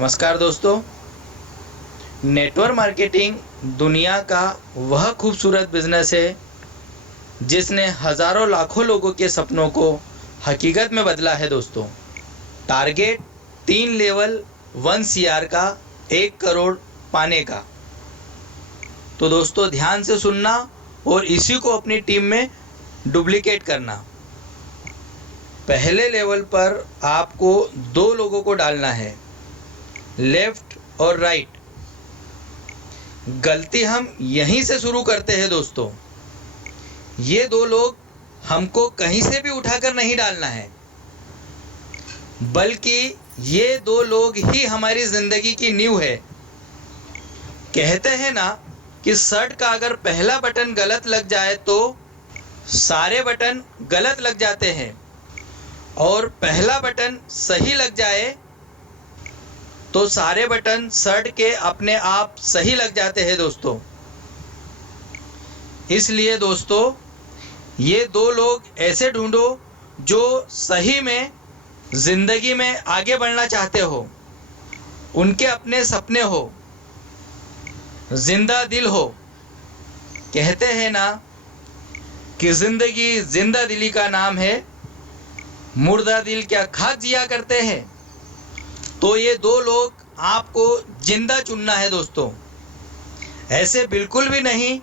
नमस्कार दोस्तों। Network marketing दुनिया का वह खूबसूरत बिजनेस है जिसने हज़ारों लाखों लोगों के सपनों को हकीकत में बदला है दोस्तों। टारगेट 3 लेवल 1 CR का 1 करोड़ पाने का। तो दोस्तों ध्यान से सुनना और इसी को अपनी टीम में डुप्लीकेट करना। पहले लेवल पर आपको 2 लोगों को डालना है, लेफ्ट और राइट। गलती हम यहीं से शुरू करते हैं दोस्तों। ये 2 लोग हमको कहीं से भी उठाकर नहीं डालना है, बल्कि ये 2 लोग ही हमारी जिंदगी की नींव है। कहते हैं ना कि शर्ट का अगर पहला बटन गलत लग जाए तो सारे बटन गलत लग जाते हैं, और पहला बटन सही लग जाए तो सारे बटन शर्ट के अपने आप सही लग जाते हैं दोस्तों। इसलिए दोस्तों ये 2 लोग ऐसे ढूंढो जो सही में जिंदगी में आगे बढ़ना चाहते हो, उनके अपने सपने हो, जिंदा दिल हो। कहते हैं ना कि जिंदगी जिंदा दिली का नाम है, मुर्दा दिल क्या खाक जिया करते हैं। तो ये 2 लोग आपको जिंदा चुनना है दोस्तों। ऐसे बिल्कुल भी नहीं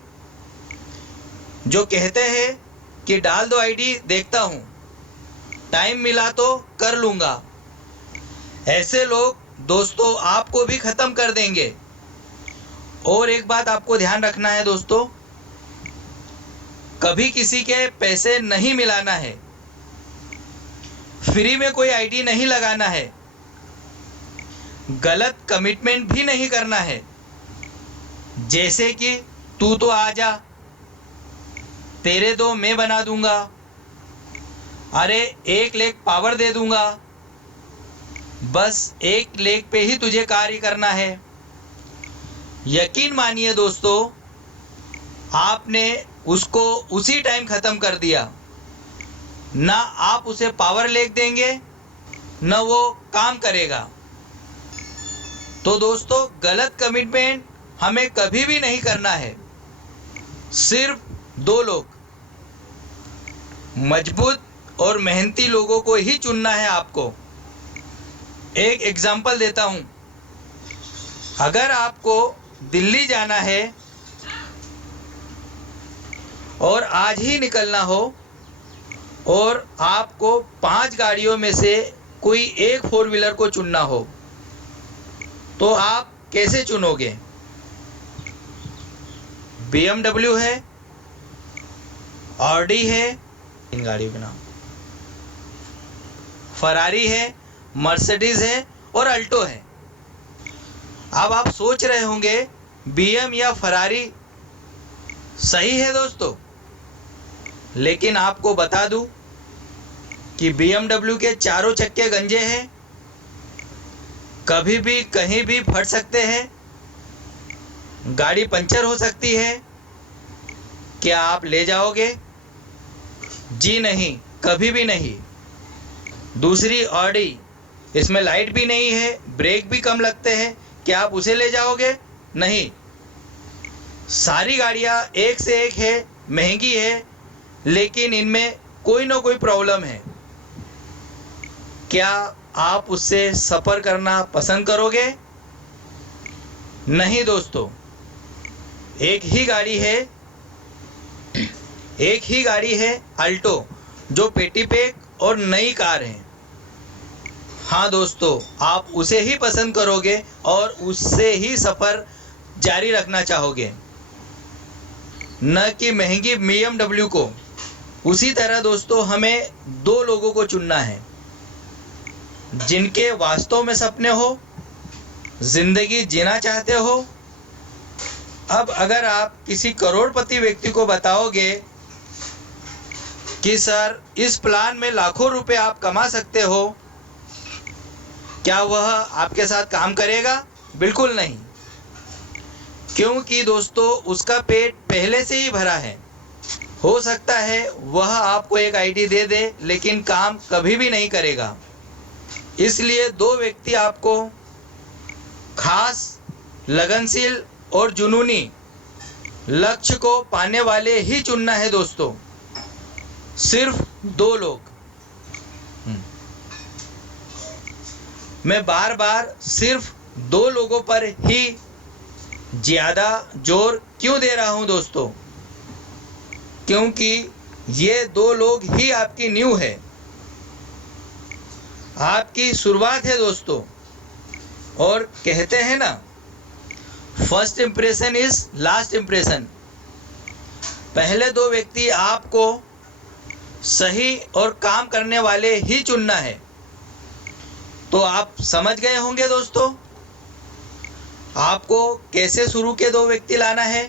जो कहते हैं कि डाल दो आईडी, देखता हूँ, टाइम मिला तो कर लूँगा। ऐसे लोग दोस्तों आपको भी ख़त्म कर देंगे। और एक बात आपको ध्यान रखना है दोस्तों, कभी किसी के पैसे नहीं मिलाना है, फ्री में कोई आईडी नहीं लगाना है, गलत कमिटमेंट भी नहीं करना है। जैसे कि तू तो आ जा, तेरे 2 मैं बना दूंगा, अरे 1 लेग पावर दे दूंगा, बस 1 लेग पे ही तुझे कार्य करना है। यकीन मानिए दोस्तों, आपने उसको उसी टाइम ख़त्म कर दिया। ना आप उसे पावर लेग देंगे, न वो काम करेगा। तो दोस्तों गलत कमिटमेंट हमें कभी भी नहीं करना है। सिर्फ 2 लोग, मजबूत और मेहनती लोगों को ही चुनना है आपको। एक एग्जांपल देता हूं, अगर आपको दिल्ली जाना है और आज ही निकलना हो और आपको 5 गाड़ियों में से कोई एक 4 व्हीलर को चुनना हो, तो आप कैसे चुनोगे? BMW है, ऑडी है, इन गाड़ियों के नाम, फरारी है, मर्सिडीज है और अल्टो है। अब आप सोच रहे होंगे BM या फरारी सही है दोस्तों, लेकिन आपको बता दूं कि BMW के चारों चक्के गंजे हैं, कभी भी कहीं भी फट सकते हैं, गाड़ी पंचर हो सकती है। क्या आप ले जाओगे? जी नहीं, कभी भी नहीं। दूसरी ऑडी, इसमें लाइट भी नहीं है, ब्रेक भी कम लगते हैं, क्या आप उसे ले जाओगे? नहीं। सारी गाड़ियाँ एक से एक है, महंगी है, लेकिन इनमें कोई ना कोई प्रॉब्लम है। क्या आप उससे सफ़र करना पसंद करोगे? नहीं दोस्तों। एक ही गाड़ी है अल्टो, जो पेटी पैक और नई कार है। हाँ दोस्तों, आप उसे ही पसंद करोगे और उससे ही सफ़र जारी रखना चाहोगे, न कि महंगी BMW को। उसी तरह दोस्तों हमें 2 लोगों को चुनना है जिनके वास्तव में सपने हो, जिंदगी जीना चाहते हो। अब अगर आप किसी करोड़पति व्यक्ति को बताओगे कि सर इस प्लान में लाखों रुपए आप कमा सकते हो, क्या वह आपके साथ काम करेगा? बिल्कुल नहीं, क्योंकि दोस्तों उसका पेट पहले से ही भरा है। हो सकता है वह आपको एक आईडी दे दे, लेकिन काम कभी भी नहीं करेगा। इसलिए 2 व्यक्ति आपको खास, लगनशील और जुनूनी लक्ष्य को पाने वाले ही चुनना है दोस्तों। सिर्फ 2 लोग। मैं बार बार सिर्फ 2 लोगों पर ही ज़्यादा जोर क्यों दे रहा हूं दोस्तों? क्योंकि ये 2 लोग ही आपकी न्यू है, आपकी शुरुआत है दोस्तों। और कहते हैं ना, first impression is last impression. पहले 2 व्यक्ति आपको सही और काम करने वाले ही चुनना है। तो आप समझ गए होंगे दोस्तों, आपको कैसे शुरू के 2 व्यक्ति लाना है।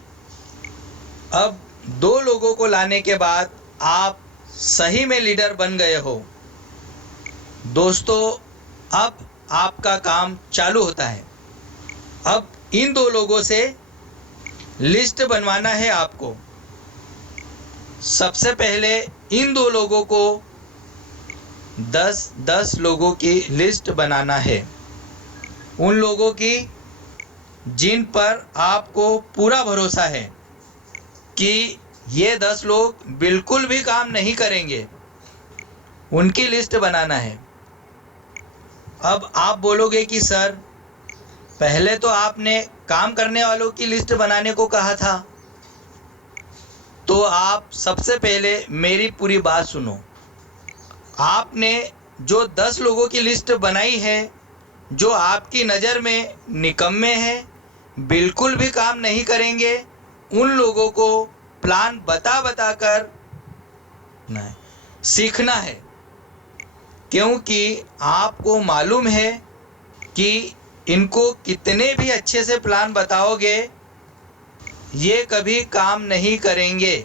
अब 2 लोगों को लाने के बाद आप सही में लीडर बन गए हो दोस्तों। अब आपका काम चालू होता है। अब इन 2 लोगों से लिस्ट बनवाना है आपको। सबसे पहले इन 2 लोगों को 10-10 लोगों की लिस्ट बनाना है। उन लोगों की जिन पर आपको पूरा भरोसा है कि ये 10 लोग बिल्कुल भी काम नहीं करेंगे, उनकी लिस्ट बनाना है। अब आप बोलोगे कि सर, पहले तो आपने काम करने वालों की लिस्ट बनाने को कहा था। तो आप सबसे पहले मेरी पूरी बात सुनो। आपने जो 10 लोगों की लिस्ट बनाई है, जो आपकी नज़र में निकम्मे हैं, बिल्कुल भी काम नहीं करेंगे, उन लोगों को प्लान बता कर नहीं सीखना है। क्योंकि आपको मालूम है कि इनको कितने भी अच्छे से प्लान बताओगे, ये कभी काम नहीं करेंगे।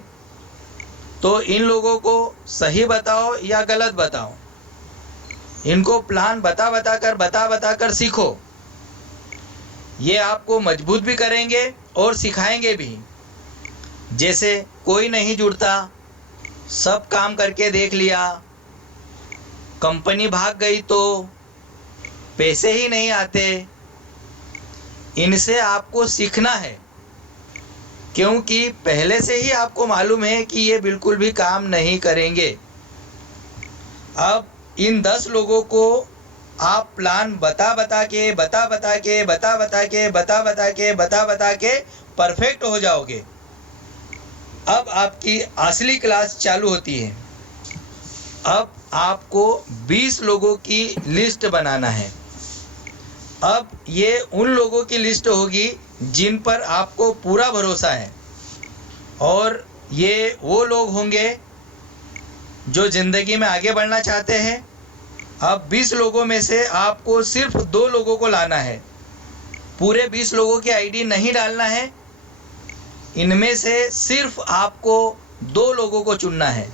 तो इन लोगों को सही बताओ या गलत बताओ, इनको प्लान बता कर सीखो। ये आपको मजबूत भी करेंगे और सिखाएंगे भी। जैसे कोई नहीं जुड़ता, सब काम करके देख लिया, कंपनी भाग गई तो पैसे ही नहीं आते। इनसे आपको सीखना है, क्योंकि पहले से ही आपको मालूम है कि ये बिल्कुल भी काम नहीं करेंगे। अब इन 10 लोगों को आप प्लान बता के परफेक्ट हो जाओगे। अब आपकी असली क्लास चालू होती है। अब आपको 20 लोगों की लिस्ट बनाना है। अब ये उन लोगों की लिस्ट होगी जिन पर आपको पूरा भरोसा है, और ये वो लोग होंगे जो ज़िंदगी में आगे बढ़ना चाहते हैं। अब 20 लोगों में से आपको सिर्फ 2 लोगों को लाना है। पूरे 20 लोगों की आईडी नहीं डालना है। इनमें से सिर्फ आपको 2 लोगों को चुनना है।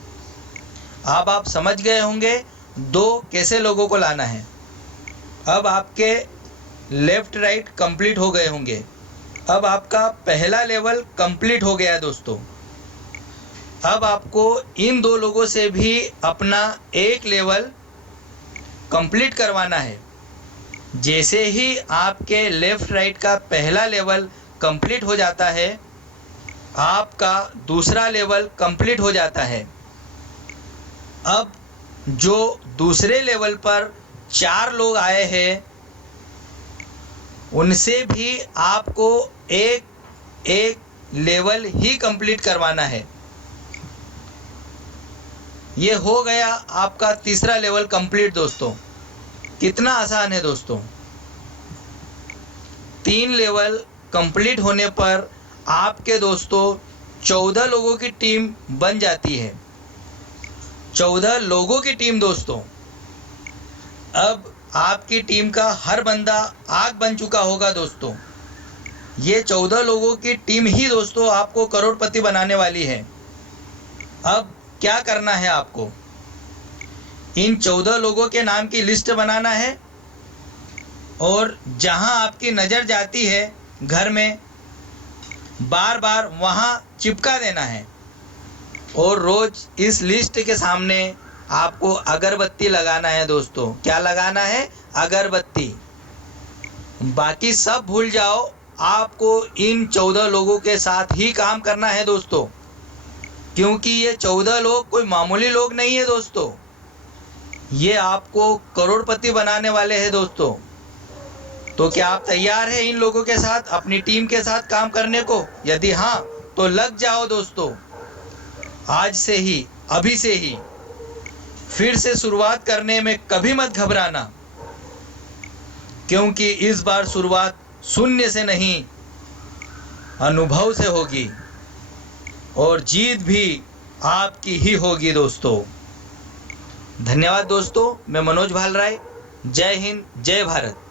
अब आप समझ गए होंगे 2 कैसे लोगों को लाना है। अब आपके लेफ़्ट राइट कंप्लीट हो गए होंगे। अब आपका पहला लेवल कंप्लीट हो गया दोस्तों। अब आपको इन 2 लोगों से भी अपना एक लेवल कंप्लीट करवाना है। जैसे ही आपके लेफ़्ट राइट का पहला लेवल कंप्लीट हो जाता है, आपका दूसरा लेवल कंप्लीट हो जाता है। अब जो दूसरे लेवल पर 4 लोग आए हैं, उनसे भी आपको एक लेवल ही कंप्लीट करवाना है। ये हो गया आपका तीसरा लेवल कंप्लीट दोस्तों। कितना आसान है दोस्तों। 3 लेवल कंप्लीट होने पर आपके दोस्तों 14 लोगों की टीम बन जाती है। 14 लोगों की टीम दोस्तों। अब आपकी टीम का हर बंदा आग बन चुका होगा दोस्तों। ये 14 लोगों की टीम ही दोस्तों आपको करोड़पति बनाने वाली है। अब क्या करना है आपको? इन 14 लोगों के नाम की लिस्ट बनाना है, और जहां आपकी नज़र जाती है घर में, बार बार वहां चिपका देना है। और रोज़ इस लिस्ट के सामने आपको अगरबत्ती लगाना है दोस्तों। क्या लगाना है? अगरबत्ती। बाकी सब भूल जाओ, आपको इन 14 लोगों के साथ ही काम करना है दोस्तों, क्योंकि ये 14 लोग कोई मामूली लोग नहीं है दोस्तों, ये आपको करोड़पति बनाने वाले हैं दोस्तों। तो क्या आप तैयार हैं इन लोगों के साथ, अपनी टीम के साथ काम करने को? यदि हाँ, तो लग जाओ दोस्तों, आज से ही, अभी से ही। फिर से शुरुआत करने में कभी मत घबराना, क्योंकि इस बार शुरुआत शून्य से नहीं, अनुभव से होगी, और जीत भी आपकी ही होगी दोस्तों। धन्यवाद दोस्तों, मैं मनोज भालराय। जय हिंद, जय भारत।